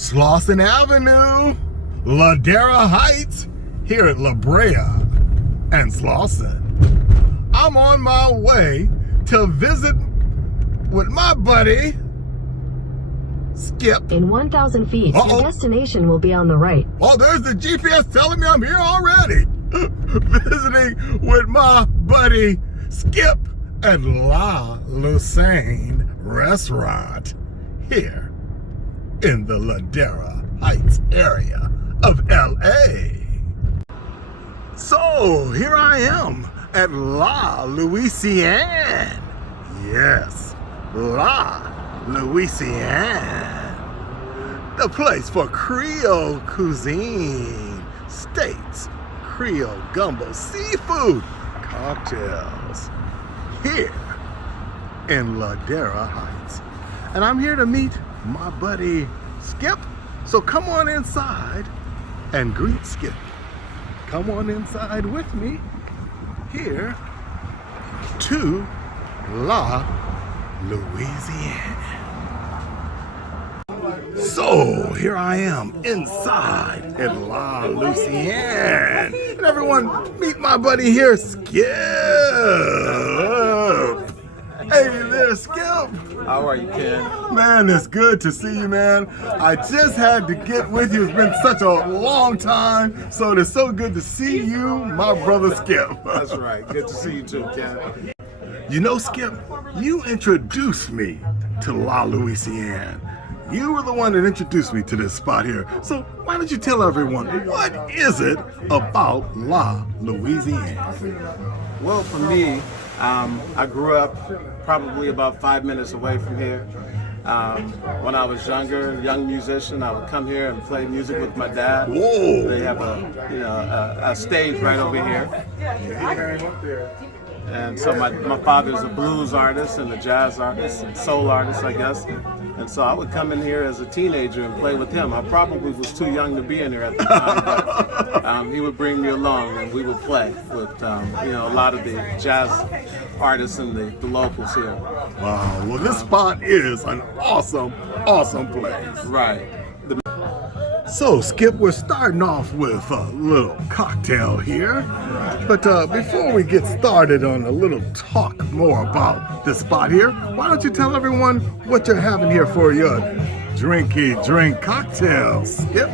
Slauson Avenue, Ladera Heights, here at La Brea and Slauson. I'm on my way to visit with my buddy, Skip. In 1,000 feet, your destination will be on the right. Oh, there's the GPS telling me I'm here already. Visiting with my buddy, Skip, at La Louisianne restaurant here in the Ladera Heights area of LA. So here I am at La Louisianne. Yes, La Louisianne. The place for Creole cuisine, steaks, Creole gumbo, seafood, cocktails, here in Ladera Heights. And I'm here to meet my buddy Skip. So come on inside and greet Skip. Come on inside with me here to La Louisianne. So here I am inside at La Louisianne. And everyone, meet my buddy here, Skip. Hey there, Skip. How are you, Ken? Man, it's good to see you, man. I just had to get with you. It's been such a long time, so it's so good to see you, my brother Skip. That's right. Good to see you too, Ken. You know, Skip, you introduced me to La Louisianne. You were the one that introduced me to this spot here. So why don't you tell everyone, what is it about La Louisianne? Well, for me, I grew up probably about 5 minutes away from here. When I was younger, young musician, I would come here and play music with my dad. Whoa! They have a stage right over here. And so my father's a blues artist and a jazz artist and soul artist, I guess. And so I would come in here as a teenager and play with him. I probably was too young to be in here at the time, but he would bring me along and we would play with a lot of the jazz artists and the locals here. Wow, well this spot is an awesome, awesome place. Right. So, Skip, we're starting off with a little cocktail here. But before we get started on a little talk more about this spot here, why don't you tell everyone what you're having here for your drinky drink cocktail, Skip?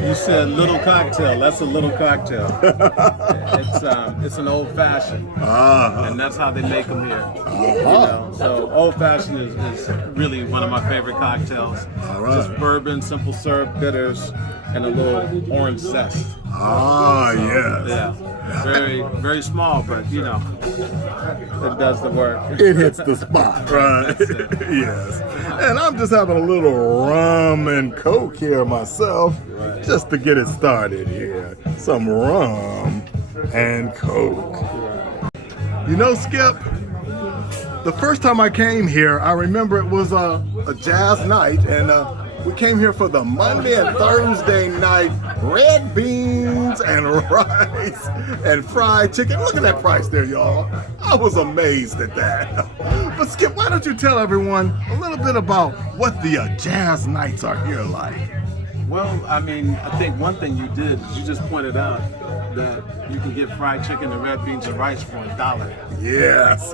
You said little cocktail. That's a little cocktail. It's an old fashioned, and that's how they make them here. You know? So old fashioned is really one of my favorite cocktails. Just bourbon, simple syrup, bitters, and a little orange zest. Yes. Yeah. Very, very small, but it does the work. It hits the spot, right? Yes. And I'm just having a little rum and coke here myself, just to get it started here. Some rum and coke. You know, Skip, the first time I came here, I remember it was a jazz night, and we came here for the Monday and Thursday night red beans and rice and fried chicken. Look at that price there, y'all. I was amazed at that. But Skip, why don't you tell everyone a little bit about what the jazz nights are here like? Well, I mean, I think one thing you did is you just pointed out that you can get fried chicken and red beans and rice for $1. Yes.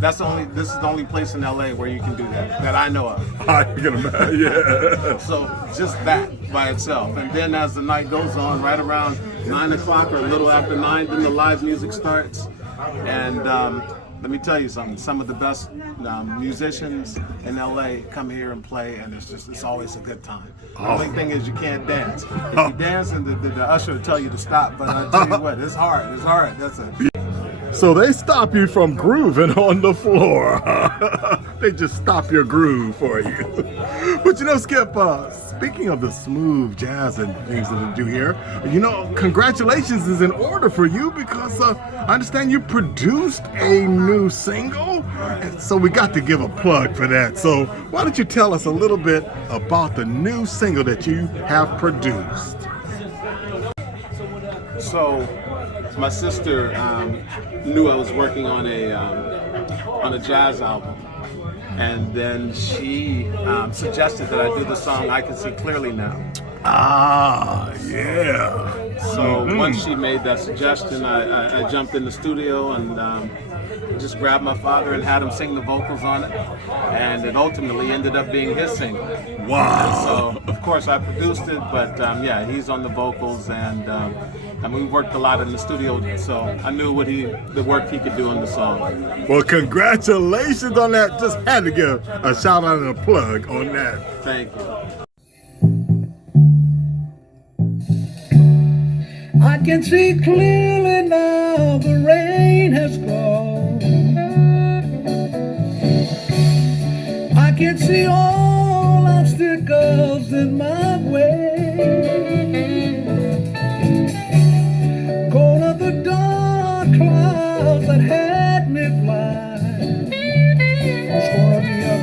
This is the only place in LA where you can do that I know of. I can imagine, yeah. So just that by itself. And then as the night goes on, right around 9 o'clock or a little after 9, then the live music starts. And let me tell you something, some of the best musicians in LA come here and play, and it's always a good time. The only thing is you can't dance. If you dance, and the usher will tell you to stop, but I tell you what, it's hard, that's it. So they stop you from grooving on the floor. They just stop your groove for you. But you know, Skip, speaking of the smooth jazz and things that they do here, congratulations is in order for you because I understand you produced a new single. And so we got to give a plug for that. So why don't you tell us a little bit about the new single that you have produced? So my sister knew I was working on a jazz album, And then she suggested that I do the song "I Can See Clearly Now." Ah, yeah. So once she made that suggestion, I jumped in the studio and just grabbed my father and had him sing the vocals on it. And it ultimately ended up being his single. Wow. So, of course, I produced it, but yeah, he's on the vocals, and we worked a lot in the studio, so I knew the work he could do on the song. Well, congratulations on that. Just had to give a shout out and a plug on that. Thank you. I can see clearly now the rain has gone. I can see all obstacles in my way. Gone are the dark clouds that had me blind. It's gonna be a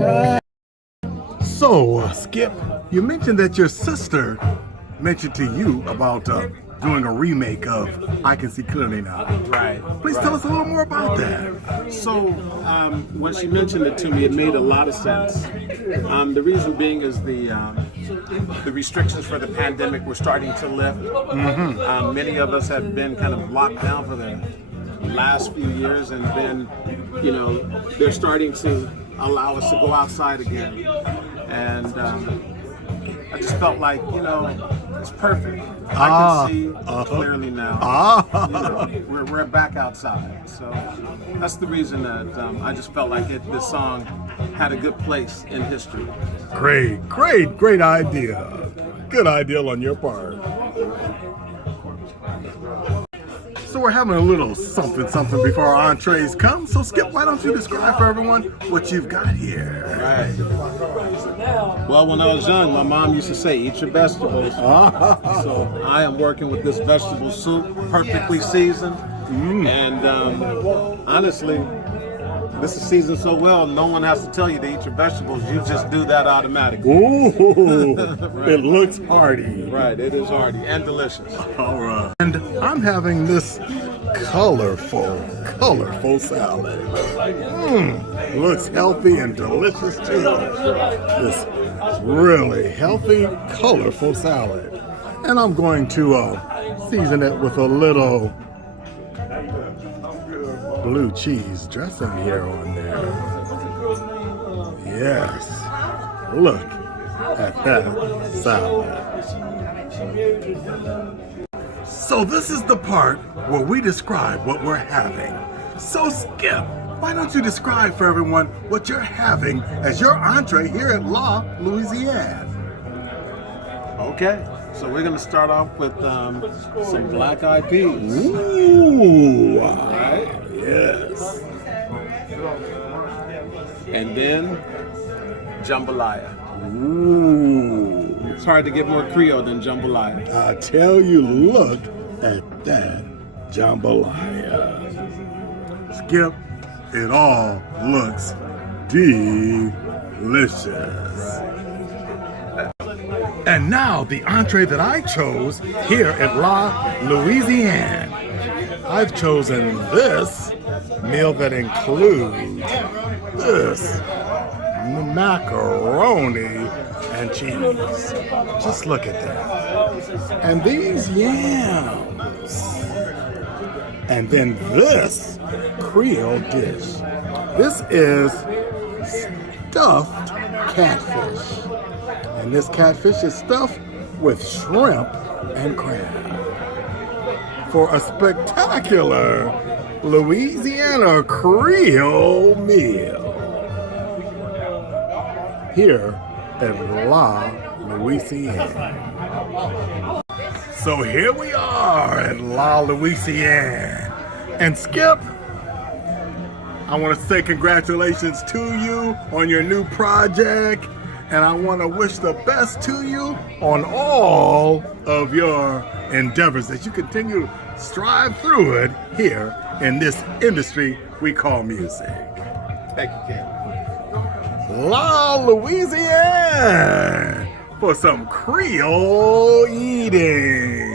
bright. So, Skip, you mentioned that your sister mentioned to you about doing a remake of I Can See Clearly Now. Right. Please tell us a little more about that. So, when she mentioned it to me, it made a lot of sense. The reason being is the restrictions for the pandemic were starting to lift. Many of us have been kind of locked down for the last few years, and then, they're starting to allow us to go outside again. And I just felt like, it's perfect. I can see clearly now. We're back outside. So that's the reason that I just felt like this song had a good place in history. Great idea. Good idea on your part. So we're having a little something before our entrees come. So Skip, why don't you describe for everyone what you've got here? Right. Well, when I was young, my mom used to say, eat your vegetables. So I am working with this vegetable soup, perfectly seasoned. And honestly, this is seasoned so well, no one has to tell you to eat your vegetables. You just do that automatically. Ooh, Right. It looks hearty. Right, it is hearty and delicious. All right. And I'm having this colorful salad. Looks healthy and delicious too. This really healthy, colorful salad. And I'm going to season it with a little blue cheese dressing here on there. Yes. Look at that salad. So this is the part where we describe what we're having. So Skip, why don't you describe for everyone what you're having as your entree here at La Louisianne? Okay, so we're gonna start off with some black-eyed peas. Ooh, Right? yes. And then jambalaya. Ooh, It's hard to get more Creole than jambalaya. I tell you, look at that jambalaya. Skip, it all looks delicious. And now the entree that I chose here at La Louisianne. I've chosen this meal that includes this macaroni and cheese. Just look at that. And these yams. And then this Creole dish. This is stuffed catfish. And this catfish is stuffed with shrimp and crab. For a spectacular Louisiana Creole meal. Here at La Louisianne. So here we are at La Louisianne. And Skip, I want to say congratulations to you on your new project. And I want to wish the best to you on all of your endeavors as you continue to strive through it here in this industry we call music. Thank you, Ken. La Louisianne for some Creole eating.